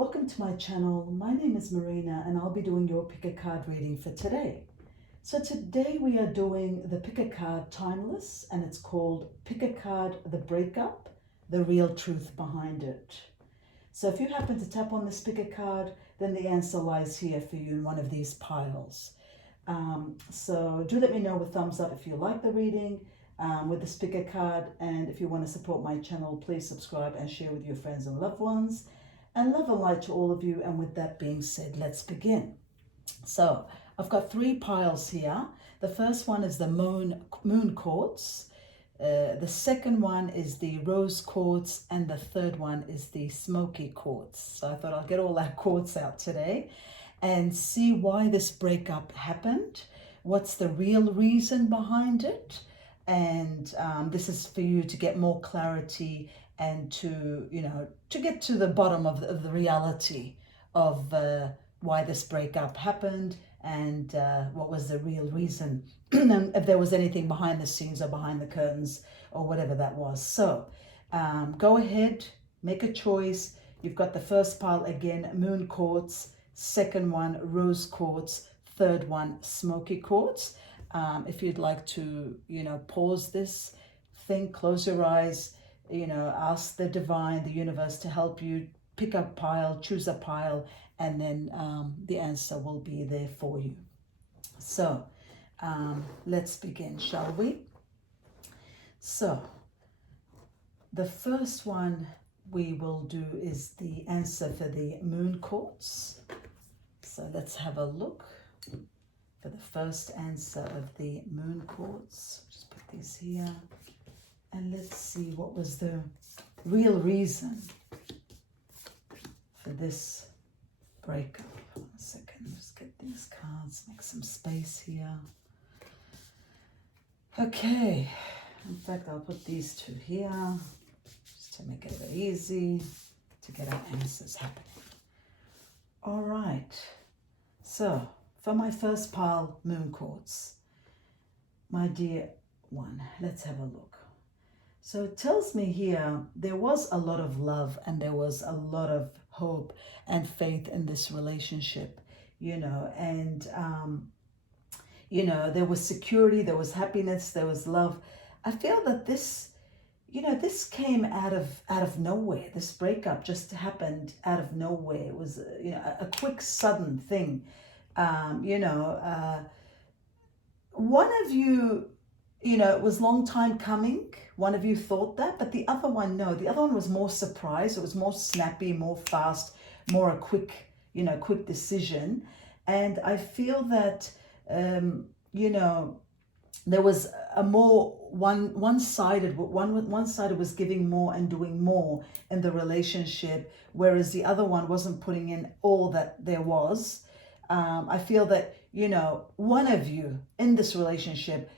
Welcome to my channel. My name is Marina and I'll be doing your pick a card reading for today. So today we are doing the pick a card timeless and it's called Pick a Card, the Breakup, the Real Truth Behind It. So if you happen to tap on this pick a card, then the answer lies here for you in one of these piles. So do let me know with thumbs up if you like the reading with this pick a card, and if you want to support my channel, please subscribe and share with your friends and loved ones. And love and light to all of you. And with that being said, let's begin. So I've got three piles here. The first one is the moon quartz. The second one is the rose quartz, and the third one is the smoky quartz. So I thought I'll get all that quartz out today and see why this breakup happened. What's the real reason behind it? And this is for you to get more clarity and to get to the bottom of the reality of why this breakup happened and what was the real reason, and if there was anything behind the scenes or behind the curtains or whatever that was. So go ahead, make a choice. You've got the first pile again, moon quartz, second one, rose quartz, third one, smoky quartz. If you'd like to, pause this thing, close your eyes, ask the divine, the universe to help you pick a pile, choose a pile, and then the answer will be there for you. So let's begin, shall we? So the first one we will do is the answer for the moon quartz. So let's have a look for the first answer of the moon quartz. Just put these here. And let's see what was the real reason for this breakup. 1 second, just get these cards, make some space here. Okay, in fact, I'll put these two here just to make it very easy to get our answers happening. All right, so for my first pile, moon quartz, my dear one, let's have a look. So it tells me here there was a lot of love and there was a lot of hope and faith in this relationship, and there was security, there was happiness, there was love. I feel that this came out of nowhere. This breakup just happened out of nowhere. It was a quick, sudden thing. One of you, it was long time coming. One of you thought that, but the other one, no. The other one was more surprised. It was more snappy, more fast, more a quick decision. And I feel that, there was a more one-sided was giving more and doing more in the relationship, whereas the other one wasn't putting in all that there was. I feel that, one of you in this relationship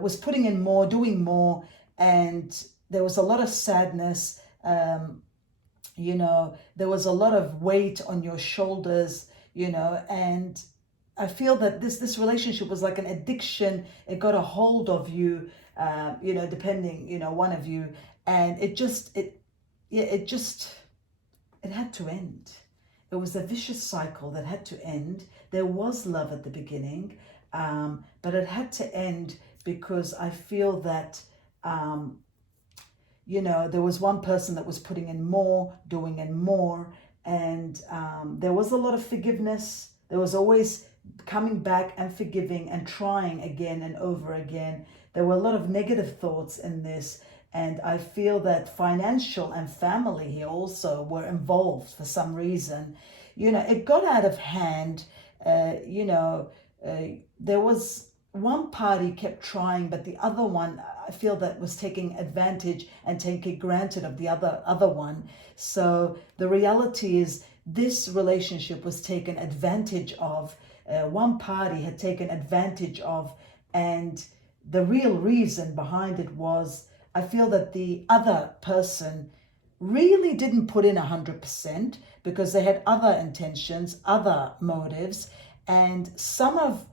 was putting in more, doing more, and there was a lot of sadness. There was a lot of weight on your shoulders, and I feel that this relationship was like an addiction. It got a hold of you, depending, one of you, and it had to end. It was a vicious cycle that had to end. There was love at the beginning, but it had to end because I feel that, there was one person that was putting in more, doing in more, and there was a lot of forgiveness. There was always coming back and forgiving and trying again and over again. There were a lot of negative thoughts in this, and I feel that financial and family here also were involved for some reason. It got out of hand. There was one party kept trying, but the other one, I feel that was taking advantage and taking granted of the other one. So the reality is this relationship was taken advantage of. One party had taken advantage of, and the real reason behind it was, I feel that the other person really didn't put in 100% because they had other intentions, other motives, and some of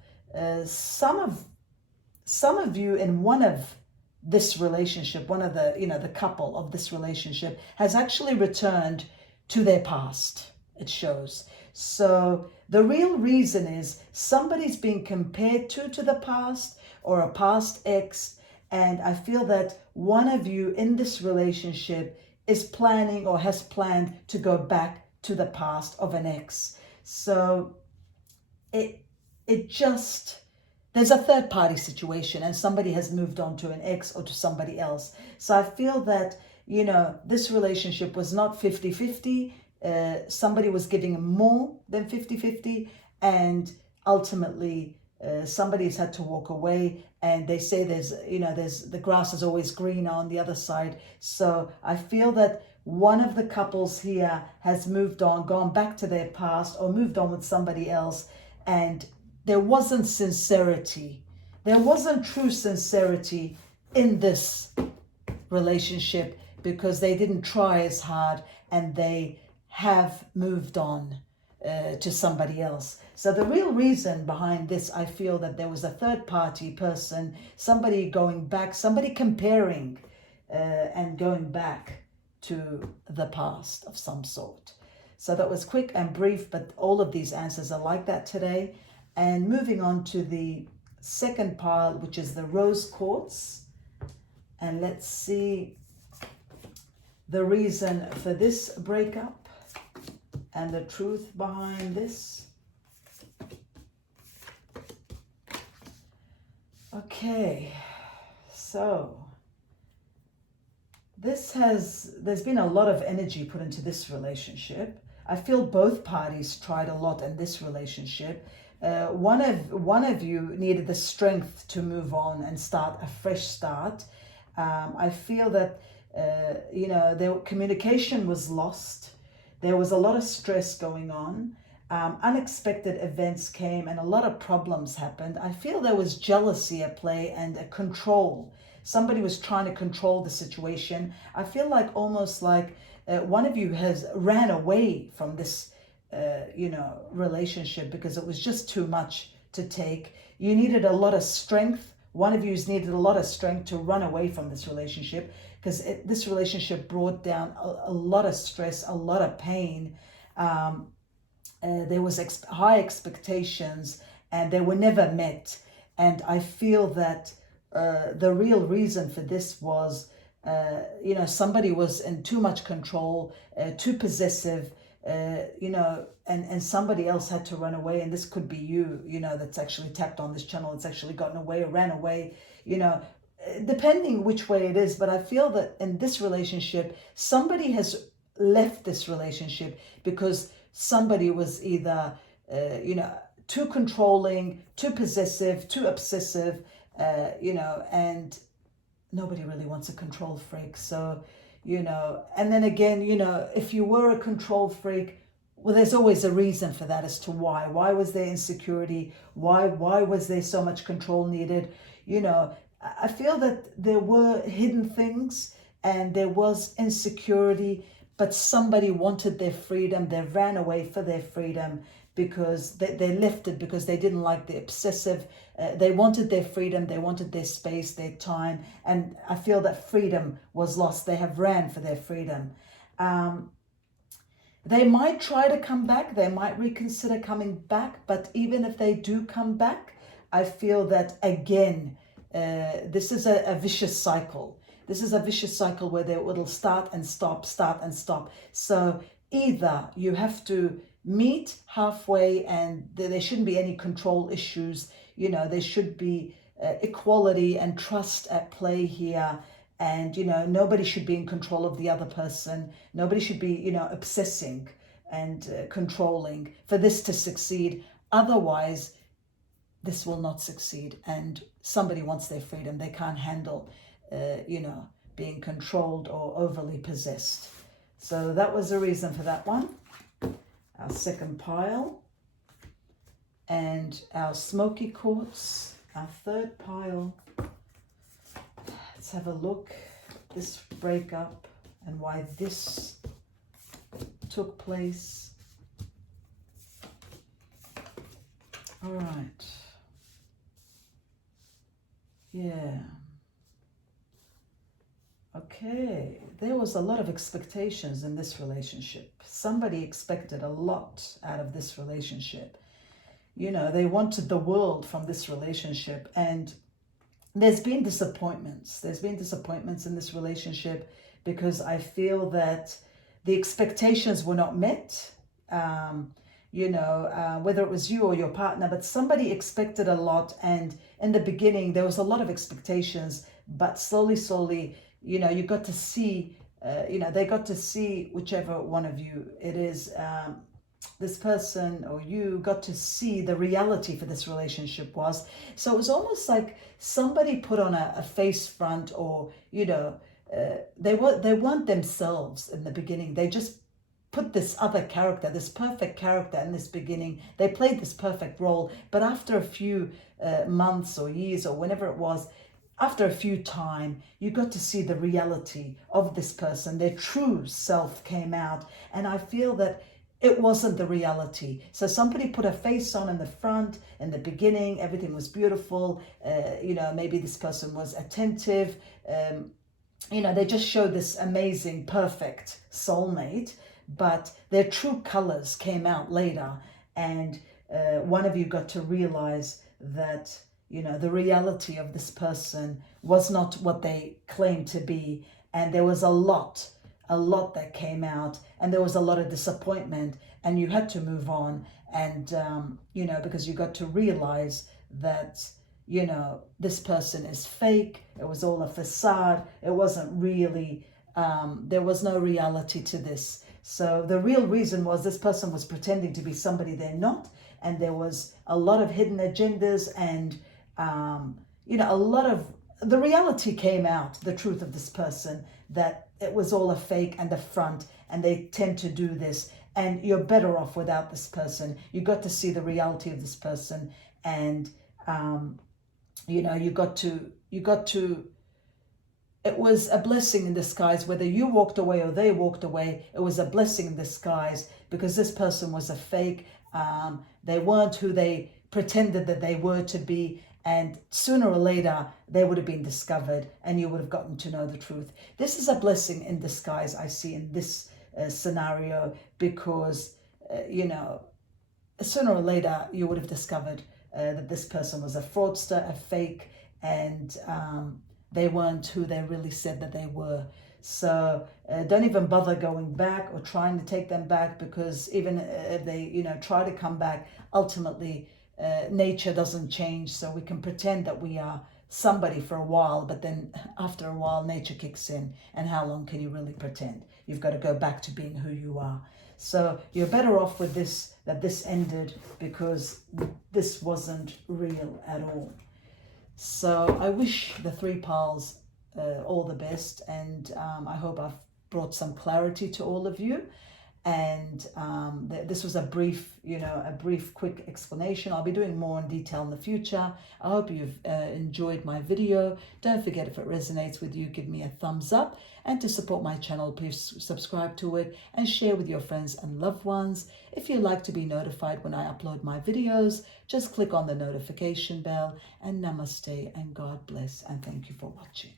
you in one of this relationship, one of the the couple of this relationship has actually returned to their past, it shows. So the real reason is somebody's being compared to the past or a past ex. And I feel that one of you in this relationship is planning or has planned to go back to the past of an ex. So it just, there's a third party situation and somebody has moved on to an ex or to somebody else. So I feel that, you know, this relationship was not 50-50. Somebody was giving more than 50-50, and ultimately somebody's had to walk away. And they say there's the grass is always greener on the other side. So I feel that one of the couples here has moved on, gone back to their past, or moved on with somebody else, and there wasn't sincerity. There wasn't true sincerity in this relationship because they didn't try as hard, and they have moved on to somebody else. So the real reason behind this, I feel that there was a third party person, somebody going back, somebody comparing and going back to the past of some sort. So that was quick and brief, but all of these answers are like that today. And moving on to the second pile, which is the rose quartz. And let's see the reason for this breakup and the truth behind this. Okay, so there's been a lot of energy put into this relationship. I feel both parties tried a lot in this relationship. One of you needed the strength to move on and start a fresh start. I feel that their communication was lost. There was a lot of stress going on. Unexpected events came and a lot of problems happened. I feel there was jealousy at play and a control. Somebody was trying to control the situation. I feel like almost like one of you has ran away from this relationship because it was just too much to take. You needed a lot of strength. One of you's needed a lot of strength to run away from this relationship because this relationship brought down a lot of stress, a lot of pain. There was high expectations and they were never met. And I feel that the real reason for this was, somebody was in too much control, too possessive, and somebody else had to run away. And this could be you, that's actually tapped on this channel. It's actually gotten away or ran away, depending which way it is. But I feel that in this relationship, somebody has left this relationship because somebody was either, too controlling, too possessive, too obsessive, and nobody really wants a control freak. So, and then again, if you were a control freak, well, there's always a reason for that as to why. Why was there insecurity? Why was there so much control needed? I feel that there were hidden things and there was insecurity, but somebody wanted their freedom. They ran away for their freedom because they left it because they didn't like the obsessive. They wanted their freedom. They wanted their space, their time. And I feel that freedom was lost. They have ran for their freedom. They might try to come back. They might reconsider coming back. But even if they do come back, I feel that, again, this is a vicious cycle. This is a vicious cycle where it'll start and stop, start and stop. So either you have to meet halfway and there shouldn't be any control issues. There should be equality and trust at play here. And, nobody should be in control of the other person. Nobody should be, obsessing and controlling for this to succeed. Otherwise, this will not succeed. And somebody wants their freedom. They can't handle, being controlled or overly possessed. So that was the reason for that one. Our second pile. And our smoky quartz, our third pile. Let's have a look at this breakup and why this took place. All right. Yeah. Okay, there was a lot of expectations in this relationship. Somebody expected a lot out of this relationship. You know, they wanted the world from this relationship, and there's been disappointments. There's been disappointments in this relationship because I feel that the expectations were not met. Whether it was you or your partner, but somebody expected a lot, and in the beginning there was a lot of expectations, but slowly, you got to see, they got to see, whichever one of you it is, this person or you got to see the reality for this relationship was. So it was almost like somebody put on a face front, or they weren't themselves in the beginning. They just put this other character, this perfect character in this beginning. They played this perfect role, but after a few months or years or whenever it was, after a few time, you got to see the reality of this person. Their true self came out, and I feel that it wasn't the reality. So somebody put a face on in the front, in the beginning, everything was beautiful. Maybe this person was attentive. They just showed this amazing, perfect soulmate, but their true colors came out later. And one of you got to realize that, the reality of this person was not what they claimed to be. And there was a lot that came out, and there was a lot of disappointment, and you had to move on. And, because you got to realize that, this person is fake. It was all a facade. It wasn't really, there was no reality to this. So the real reason was this person was pretending to be somebody they're not. And there was a lot of hidden agendas, and, a lot of the reality came out, the truth of this person, that it was all a fake and a front, and they tend to do this. And you're better off without this person. You got to see the reality of this person, and you got to. It was a blessing in disguise. Whether you walked away or they walked away, it was a blessing in disguise, because this person was a fake. They weren't who they pretended that they were to be. And sooner or later, they would have been discovered, and you would have gotten to know the truth. This is a blessing in disguise, I see, in this scenario, because, sooner or later, you would have discovered that this person was a fraudster, a fake, and they weren't who they really said that they were. So don't even bother going back or trying to take them back, because even if they, try to come back, ultimately, nature doesn't change. So we can pretend that we are somebody for a while, but then after a while nature kicks in, and how long can you really pretend? You've got to go back to being who you are. So you're better off with this, that this ended, because this wasn't real at all. So I wish the three pals all the best, and I hope I've brought some clarity to all of you. And this was a brief, quick explanation. I'll be doing more in detail in the future. I hope you've enjoyed my video. Don't forget, if it resonates with you, give me a thumbs up. And to support my channel, please subscribe to it and share with your friends and loved ones. If you'd like to be notified when I upload my videos, just click on the notification bell. And namaste, and God bless, and thank you for watching.